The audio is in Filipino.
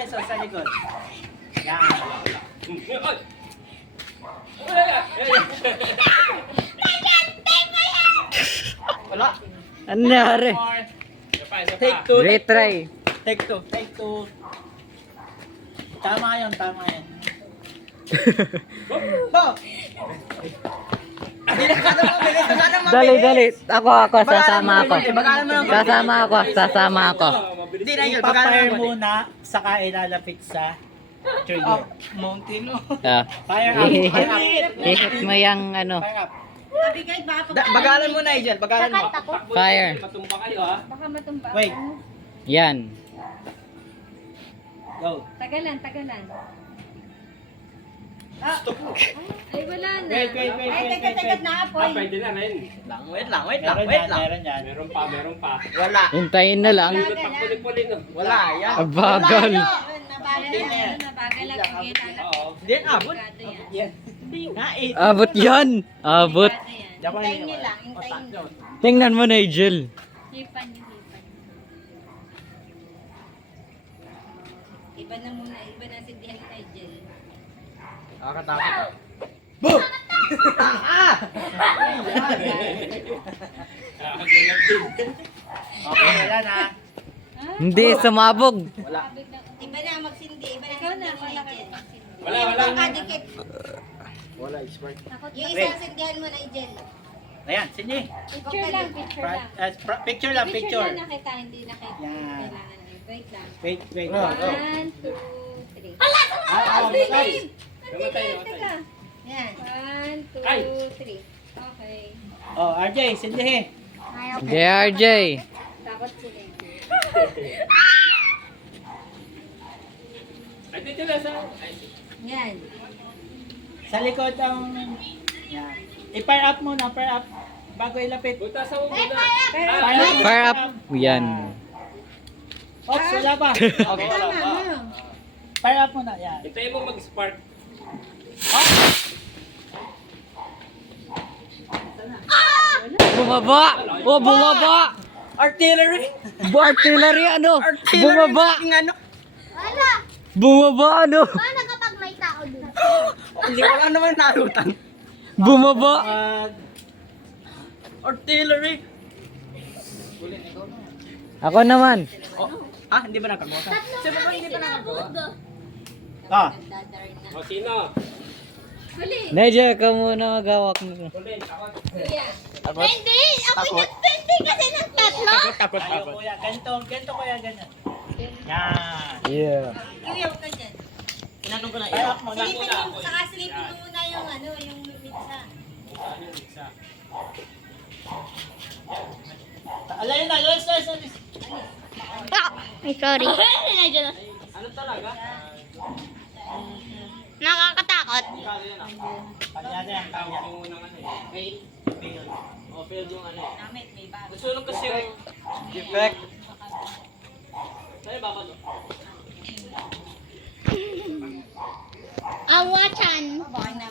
peso sa likod. Yan. Wala. Ano nangyari? Take two. Retry. Take two. Take two. Tama yun, tama yun. Bo! Dali, dali. Ako. Sasama ako. Bagalan mo lang. Sasama ako. Hindi na yun. Ipapire muna, saka ilalapit sa trigger. Mountain mo. Ah. Fire up. Fire up. Hihit mo yung ano. Fire up. Bagalan mo na, Angel. Bagalan mo. Fire. Matumba kayo ha. Baka matumba. Wait. Yan. Go. Tagalan. Ay, wala na. Wait. Ay, teka na, Apoy. Pwede na rin. Wait lang. Meron yan. Meron pa. Wala. Hintayin na lang. Puli-puli no. Wala, yan. Abagal. Nabagal lang ang kita. Oo. Hindi, abot. Yan. Nait. Abot yan. Abot. Hintayin nyo lang. Hintayin nyo. Tingnan mo, Nigel. Hipan nyo. Iba na muna. Iba na si Dihan Nigel. Nakakatakot. Boom! Okay, wala na. Hindi, sumabog. Wala. Iba na magsindi. Iba na ikaw na. Wala. Kadikit. Wala, expert. Yung isang sindihan mo, Nigel. Ayan, sige. Picture lang. Picture lang, picture. lang nakita, hindi nakita. Yan. Kailangan na. Wait lang. Wait. 1, 2, 3. Namatay. Teka. Yan. 1, 2, Ay. 3. Okay. Oh, RJ, sindihin. JRJ. Takot sila. Ay, dito na sa... Yan. Sa likod ang... Yan. I-fire up muna, fire up. Bago ilapit. Buta sa muna. Fire up. Yan. Oops, wala pa. Okay. Tama mo. Fire up muna, yan. Hintayin mo mag-spark. Bumaba. Oh, bumaba. Artillery. Artillery ano? Bumaba. Ano? Wala! Bumaba ano? Paano kapag may tao dun? Hindi, wala naman nalutan. Bumaba. Artillery. Ako naman. Hindi ba nakamutan? Ah, O, sino? Huli. Nigel, ka muna magawak mo. Huli. Ako. Kuya. Hindi! Ako nagpindi kasi ng tatlo! Takot. ayaw kuya. Ganito kuya, ganyan. Yan. Yeah. Kuya, huwag ka dyan. Tinanong ko na Fire up muna. Silipin mo, saka silipin mo muna yung ano, yung mitsa. Alayin na, yes. Ay, sorry. Ano talaga? Nakakatakot. Kanya yan, kanya. Yung unang ano eh. Fail. O, fail yung ano eh. Namit, may bago. Gusto nung kasi yung... Defect. Sa'yo ba ba? Awachan. Baka na